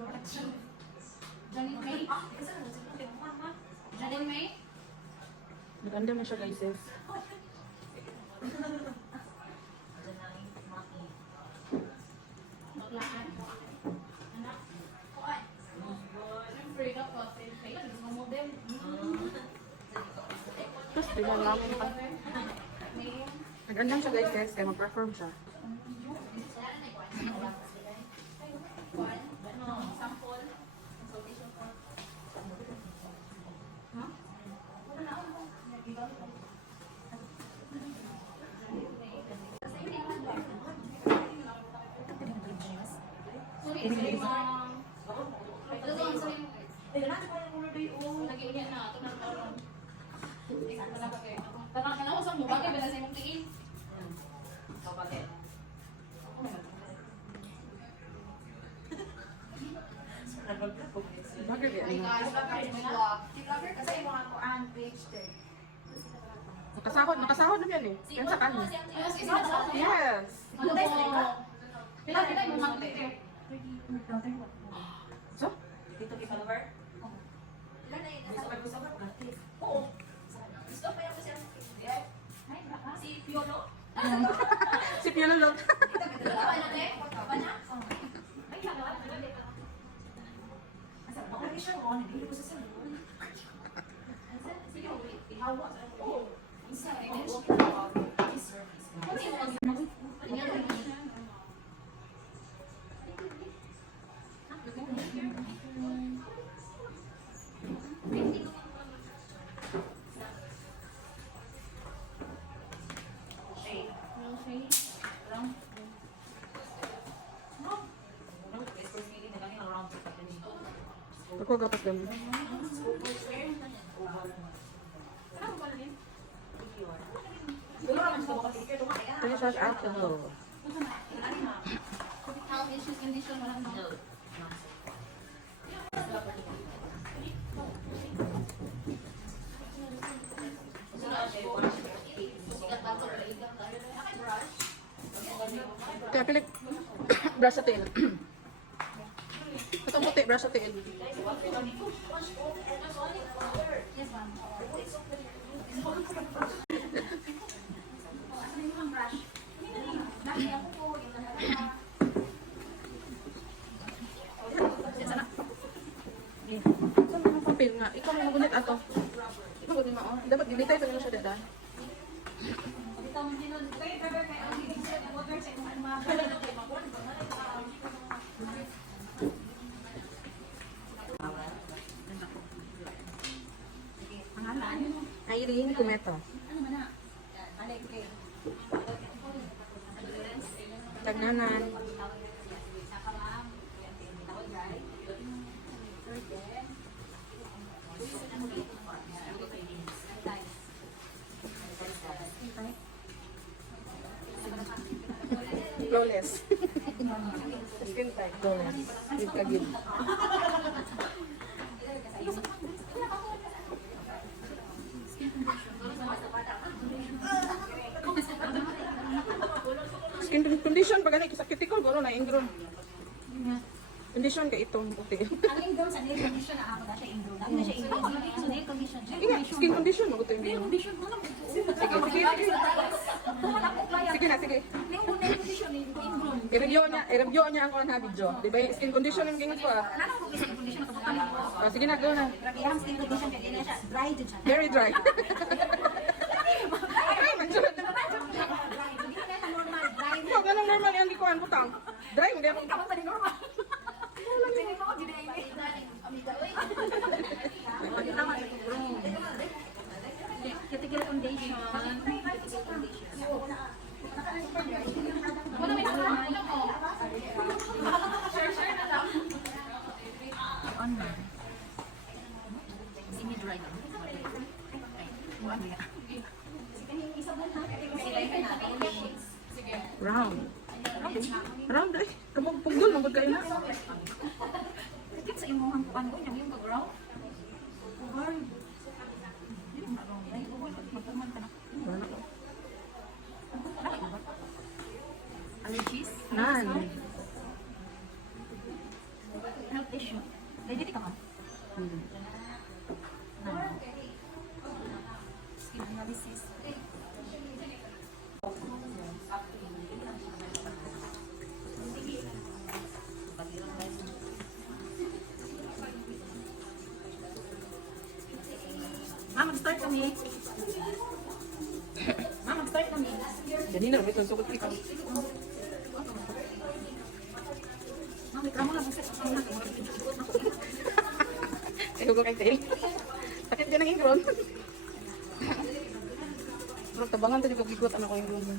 Janine May. Janine May. Maganda mo siya guys, sis. Maglaan. Anak. Kuan. Free ka pa. Kailan gusto mo model? Tapos tingnan lang pa. Maganda siya guys, kaya mag-perform siya. Sample. Consultation form. Ha? Tanang ka na ako sa mukha kaya bala sa imong tiin. Bakit? Bagay yan. Si-vlogger kasi yung mga kuan page din. Nakasahod na yan eh. Yan sa kanya. Yes! Pila yung mga Twitter? So? Dito kay follower? Gusto ba gusto ba? Gratis. Oo. Gusto pa yung kasi si Piolo? Si Piolo Lot. Apa na te? Apa na? Ako ni siya mo, hindi ko sa salon. Sige, wait. Ihawa. Oo. Isa, Ako gapas dami. Kaya siya alcohol. health issues, condition, walang no. Kaya pilik brush sa tail. Itong puti, brush sa tail. Yes, ma'am. Ano yung brush? Dami ako po, yung talaga. Saan mo papel nga? Ikaw mo magunit ato. Ikaw mo mo. Dapat dilitay pa nila siya dada. Irene Kumeto. Tagnanan. Flawless. Skin tight. Flawless. Give ka give. Skin condition pag ganit sakit ko guro na ingron. Condition ka itong puti. Ang ingrown sa nail condition na ako na siya ingrown. Ang na siya ingrown. So nail condition. Inga, skin condition mo puti Nail mo. condition mo lang. Sige na, sige. Nail condition ni ingrown. I-review niya ang kuan ha video. Di ba yung skin condition yung gingat ko ah. Ano mo skin condition ko kami? Sige na, go na. Grabe ang skin condition kaya niya siya dry to siya. Very dry. Ay, manjud. Normal dry. Ikaw, ganun normal yung likuan putang. Dry, hindi ako. Ikaw pa rin normal. Sige mo, hindi na ini. Amiga, oy. Category foundation. Wala may nakakala ko. Share na lang. On ba? Semi-dry lang. Ano yan? Sige. Round. Round eh. Kamag punggol, magod kayo na. Sakit sa imuhang kuan ko, yung pag-round. Over. Magpuman ka na. Allergies? Nan. Health Mama, start kami. Jadi na, may sunsukot ikaw. Mama, kamu lang kasi. Ayaw ko kay Tail. Sakit dyan ang ingron. Pero tabangan tadi pag-ikot ano ko ingron.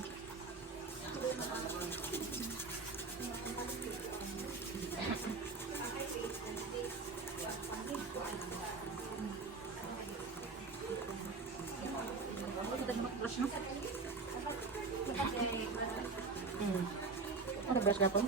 Ada brush gapon?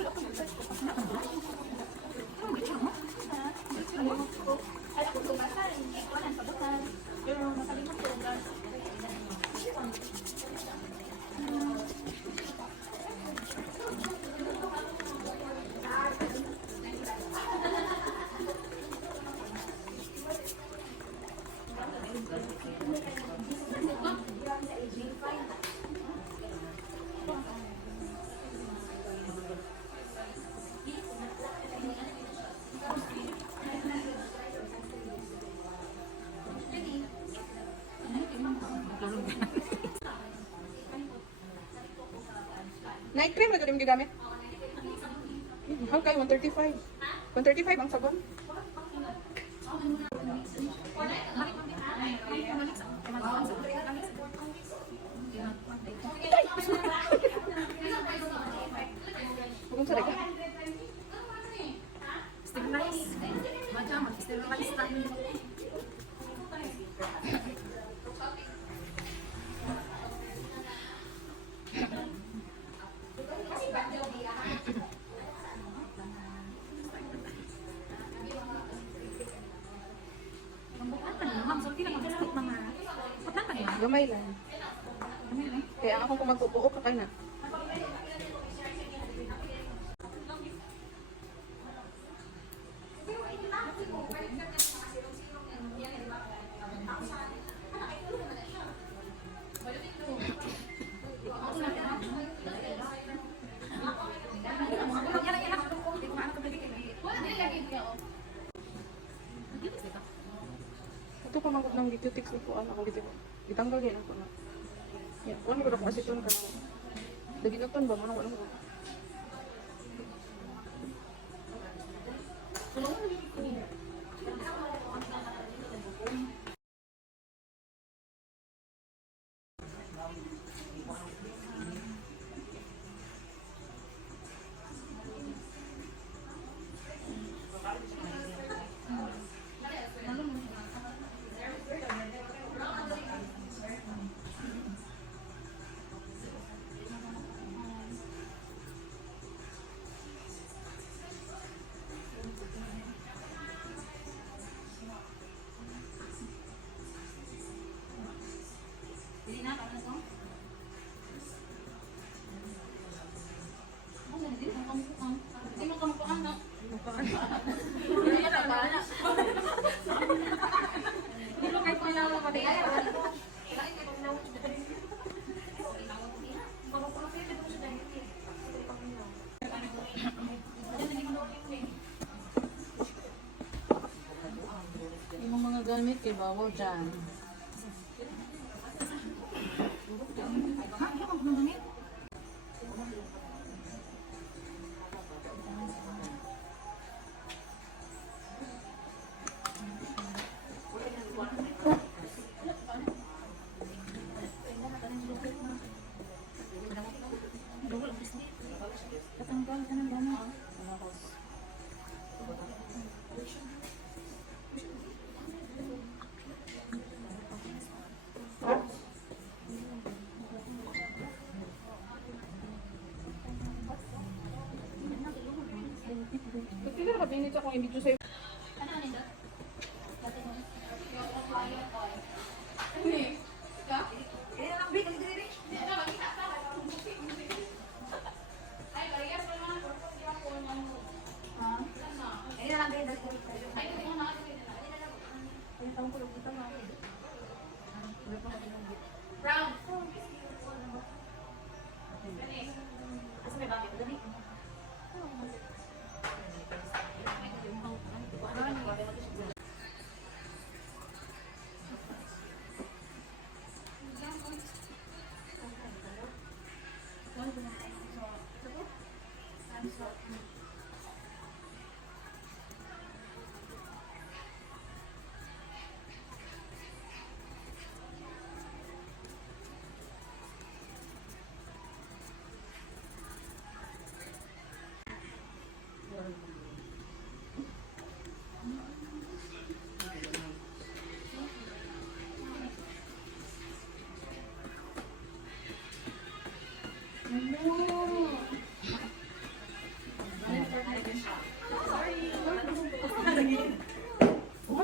Night cream na ito yung gigamit. Mahal kayo, 135. 135 ang sabon. Huwag sa reka. Sterilize. Macam, sterilize tayo. Gamay lang. Kaya ako kung magpupuo ka kayo na. Ito pa magod ng gitutik sa puan ako gito. Ditanggal yan ako na. Yan, kuan ko na ko asiton ka na. Daginaton ba manong anong ko. Yung mga gamit kay bawal dyan. Katanggal ka ng gamit. Hindi na kabinit akong i-video sa'yo. Brown. Asa may bagay? Dali. Okay,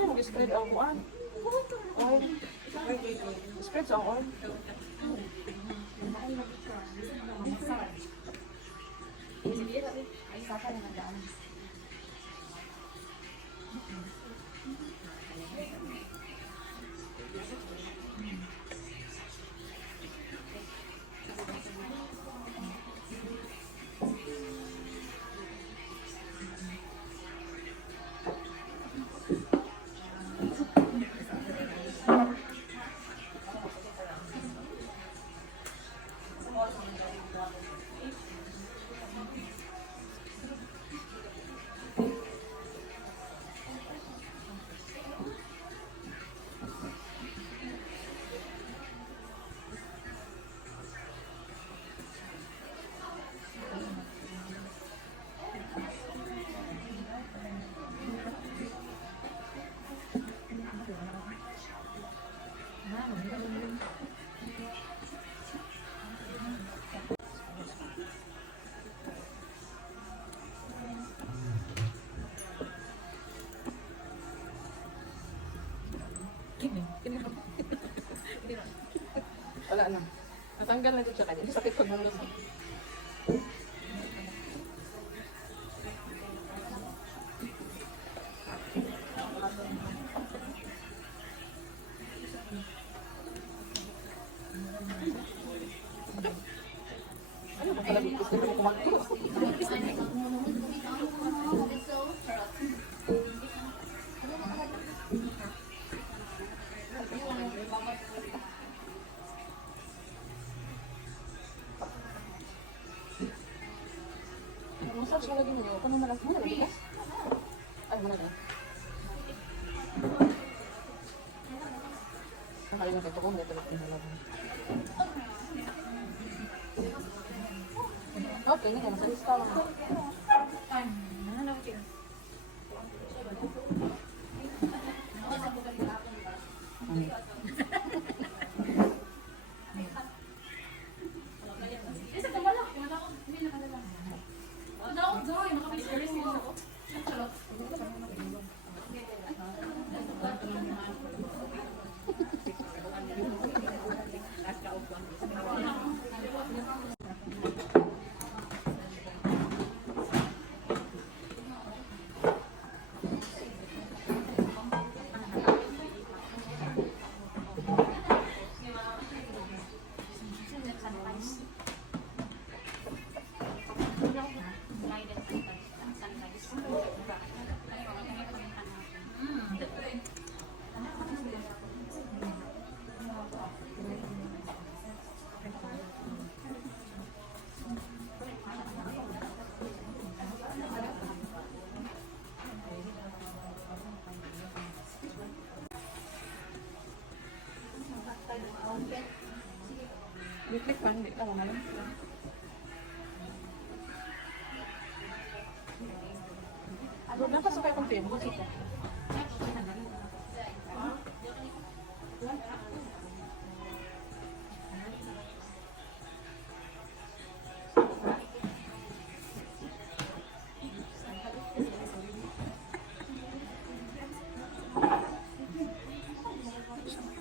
mag-spread ang kuan. Oil. Spread sa oil. Ay, saka na nandaan. Wala na. Natanggal na ito siya kanya. Sakit pag nandun. Ano ba pala? Gusto ko kumakto. Massage ka lagi mo. Kano malas mo? Naligas? Ay, mana na. Nakalimutan ko kung dito lang pinalaban. Okay, hindi ka. Masalis ka lang. Di-click pa, hindi ka malam. Dapat sa kayo kong film, kasi ko.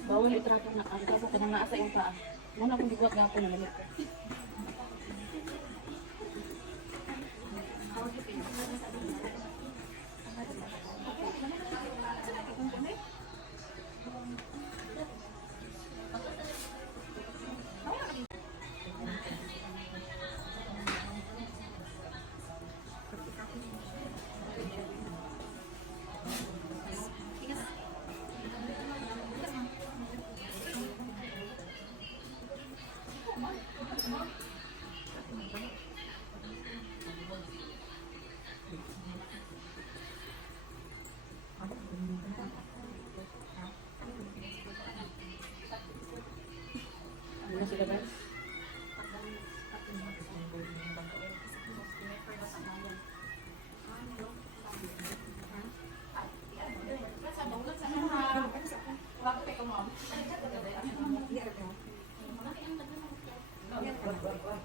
Bawal itrato na karga ko kanang naa sa iyong paa. Muna akong gibuhat nga ako na lamit. Ano